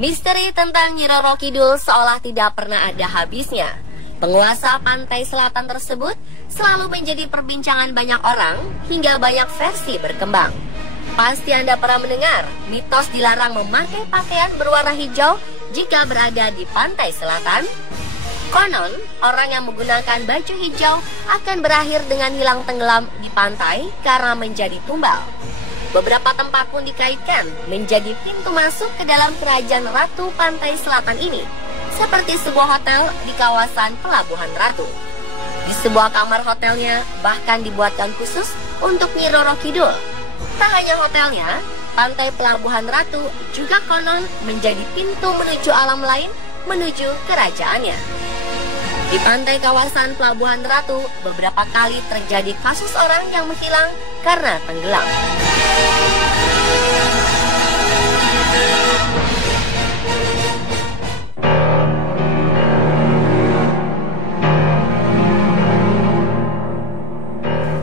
Misteri tentang Nyi Roro Kidul seolah tidak pernah ada habisnya. Penguasa pantai selatan tersebut selalu menjadi perbincangan banyak orang hingga banyak versi berkembang. Pasti Anda pernah mendengar mitos dilarang memakai pakaian berwarna hijau jika berada di pantai selatan. Konon, orang yang menggunakan baju hijau akan berakhir dengan hilang tenggelam di pantai karena menjadi tumbal. Beberapa tempat pun dikaitkan menjadi pintu masuk ke dalam kerajaan Ratu Pantai Selatan ini, seperti sebuah hotel di kawasan Pelabuhan Ratu. Di sebuah kamar hotelnya bahkan dibuatkan khusus untuk Nyi Roro Kidul. Tak hanya hotelnya, Pantai Pelabuhan Ratu juga konon menjadi pintu menuju alam lain, menuju kerajaannya. Di pantai kawasan Pelabuhan Ratu, beberapa kali terjadi kasus orang yang menghilang karena tenggelam.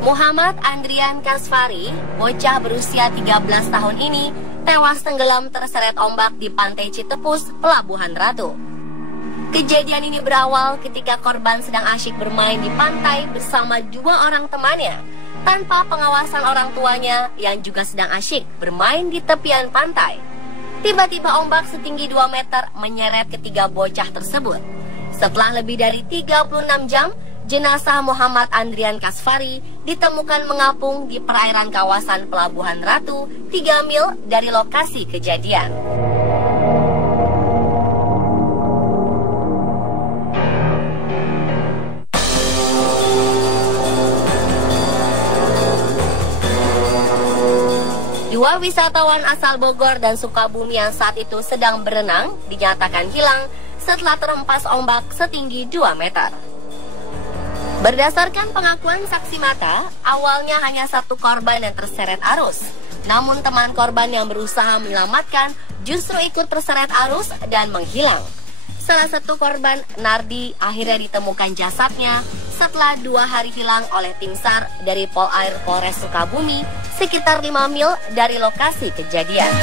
Muhammad Andrian Kasfari, bocah berusia 13 tahun ini, tewas tenggelam terseret ombak di pantai Citepus, Pelabuhan Ratu. Kejadian ini berawal ketika korban sedang asyik bermain di pantai bersama dua orang temannya, tanpa pengawasan orang tuanya yang juga sedang asyik bermain di tepian pantai. Tiba-tiba ombak setinggi 2 meter menyeret ketiga bocah tersebut. Setelah lebih dari 36 jam, jenazah Muhammad Andrian Kasfari ditemukan mengapung di perairan kawasan Pelabuhan Ratu 3 mil dari lokasi kejadian. Dua wisatawan asal Bogor dan Sukabumi yang saat itu sedang berenang dinyatakan hilang setelah terhempas ombak setinggi 2 meter. Berdasarkan pengakuan saksi mata, awalnya hanya satu korban yang terseret arus. Namun teman korban yang berusaha menyelamatkan justru ikut terseret arus dan menghilang. Salah satu korban, Nardi, akhirnya ditemukan jasadnya setelah 2 hari hilang oleh tim SAR dari Polair Polres Sukabumi sekitar 5 mil dari lokasi kejadian.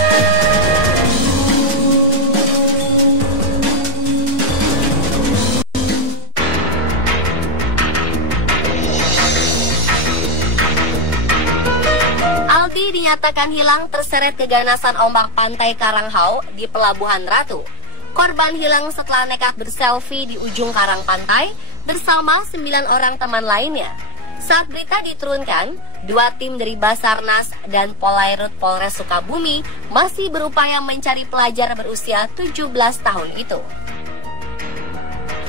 Aldi dinyatakan hilang terseret keganasan ombak pantai Karanghau di Pelabuhan Ratu. Korban hilang setelah nekat berselfie di ujung karang pantai bersama 9 orang teman lainnya. Saat berita diturunkan, 2 tim dari Basarnas dan Polairut Polres Sukabumi masih berupaya mencari pelajar berusia 17 tahun itu.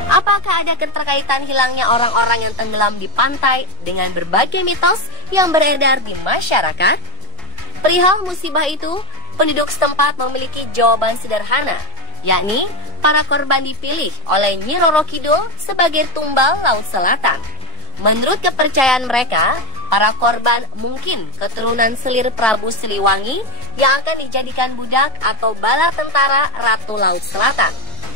Apakah ada keterkaitan hilangnya orang-orang yang tenggelam di pantai dengan berbagai mitos yang beredar di masyarakat? Perihal musibah itu, penduduk setempat memiliki jawaban sederhana, yakni para korban dipilih oleh Nyi Roro Kidul sebagai tumbal Laut Selatan. Menurut kepercayaan mereka, para korban mungkin keturunan selir Prabu Siliwangi yang akan dijadikan budak atau bala tentara Ratu Laut Selatan.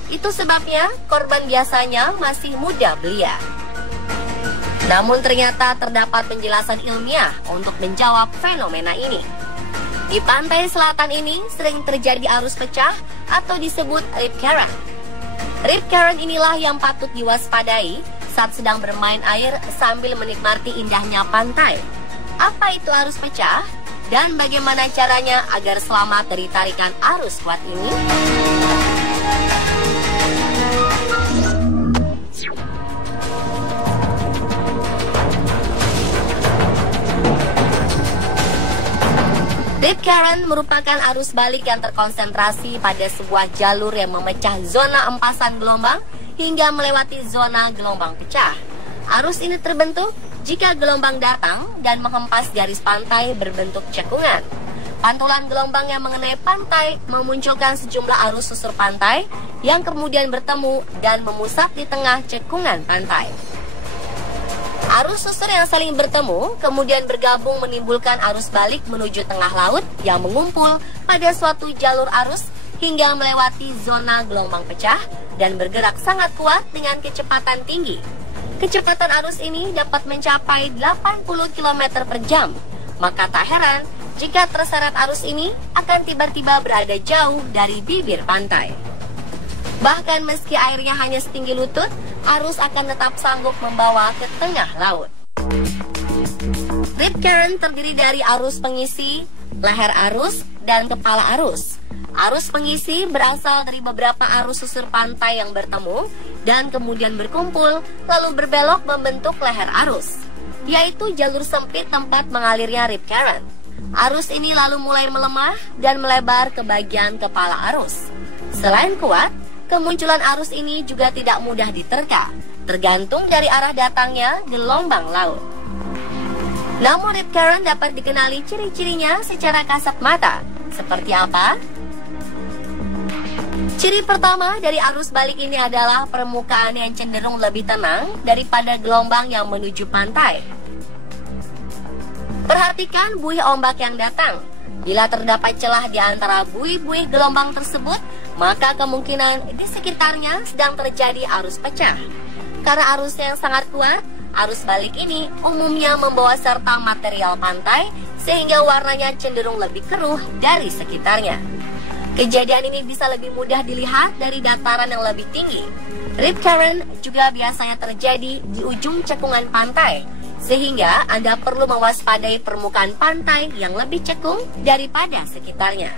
Itu sebabnya korban biasanya masih muda belia. Namun ternyata terdapat penjelasan ilmiah untuk menjawab fenomena ini. Di pantai selatan ini sering terjadi arus pecah atau disebut rip current. Rip current inilah yang patut diwaspadai saat sedang bermain air sambil menikmati indahnya pantai. Apa itu arus pecah? Dan bagaimana caranya agar selamat dari tarikan arus kuat ini? Rip current merupakan arus balik yang terkonsentrasi pada sebuah jalur yang memecah zona empasan gelombang hingga melewati zona gelombang pecah. Arus ini terbentuk jika gelombang datang dan menghempas garis pantai berbentuk cekungan. Pantulan gelombang yang mengenai pantai memunculkan sejumlah arus susur pantai yang kemudian bertemu dan memusat di tengah cekungan pantai. Arus susur yang saling bertemu kemudian bergabung menimbulkan arus balik menuju tengah laut yang mengumpul pada suatu jalur arus hingga melewati zona gelombang pecah dan bergerak sangat kuat dengan kecepatan tinggi. Kecepatan arus ini dapat mencapai 80 km per jam. Maka tak heran jika terseret arus ini akan tiba-tiba berada jauh dari bibir pantai. Bahkan meski airnya hanya setinggi lutut, arus akan tetap sanggup membawa ke tengah laut. Rip current terdiri dari arus pengisi, leher arus, dan kepala arus. Arus pengisi berasal dari beberapa arus susur pantai yang bertemu dan kemudian berkumpul lalu berbelok membentuk leher arus, yaitu jalur sempit tempat mengalirnya rip current. Arus ini lalu mulai melemah dan melebar ke bagian kepala arus. Selain kuat, kemunculan arus ini juga tidak mudah diterka, tergantung dari arah datangnya gelombang laut. Namun rip current dapat dikenali ciri-cirinya secara kasat mata. Seperti apa? Ciri pertama dari arus balik ini adalah permukaan yang cenderung lebih tenang daripada gelombang yang menuju pantai. Perhatikan buih ombak yang datang. Bila terdapat celah di antara buih-buih gelombang tersebut, maka kemungkinan di sekitarnya sedang terjadi arus pecah. Karena arusnya yang sangat kuat, arus balik ini umumnya membawa serta material pantai sehingga warnanya cenderung lebih keruh dari sekitarnya. Kejadian ini bisa lebih mudah dilihat dari dataran yang lebih tinggi. Rip current juga biasanya terjadi di ujung cekungan pantai, sehingga Anda perlu mewaspadai permukaan pantai yang lebih cekung daripada sekitarnya.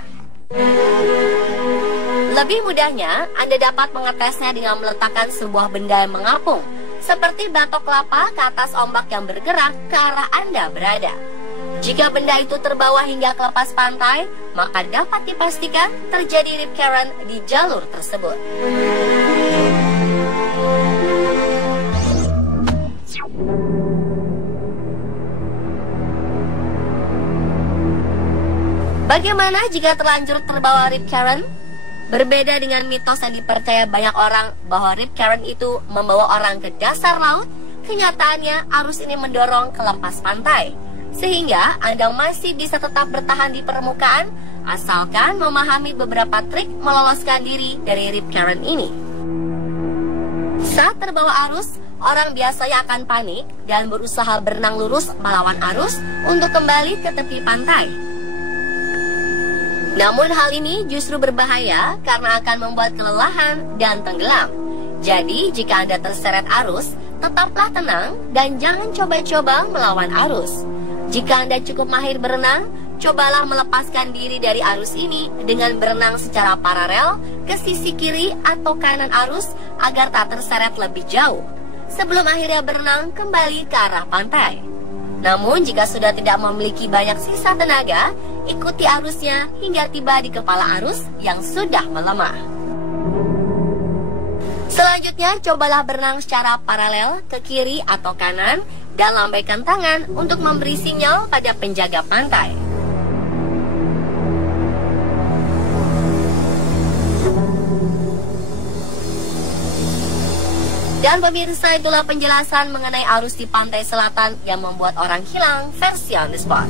Lebih mudahnya, Anda dapat mengetesnya dengan meletakkan sebuah benda yang mengapung, seperti batok kelapa ke atas ombak yang bergerak ke arah Anda berada. Jika benda itu terbawa hingga ke lepas pantai, maka dapat dipastikan terjadi rip current di jalur tersebut. Bagaimana jika terlanjur terbawa rip current? Berbeda dengan mitos yang dipercaya banyak orang bahwa rip current itu membawa orang ke dasar laut, kenyataannya arus ini mendorong ke lepas pantai. Sehingga Anda masih bisa tetap bertahan di permukaan, asalkan memahami beberapa trik meloloskan diri dari rip current ini. Saat terbawa arus, orang biasanya akan panik dan berusaha berenang lurus melawan arus untuk kembali ke tepi pantai. Namun hal ini justru berbahaya karena akan membuat kelelahan dan tenggelam. Jadi jika Anda terseret arus, tetaplah tenang dan jangan coba-coba melawan arus. Jika Anda cukup mahir berenang, cobalah melepaskan diri dari arus ini dengan berenang secara paralel ke sisi kiri atau kanan arus agar tak terseret lebih jauh, sebelum akhirnya berenang kembali ke arah pantai. Namun jika sudah tidak memiliki banyak sisa tenaga, ikuti arusnya hingga tiba di kepala arus yang sudah melemah. Selanjutnya, cobalah berenang secara paralel ke kiri atau kanan dan lambaikan tangan untuk memberi sinyal pada penjaga pantai. Dan pemirsa, itulah penjelasan mengenai arus di pantai selatan yang membuat orang hilang versi on the spot.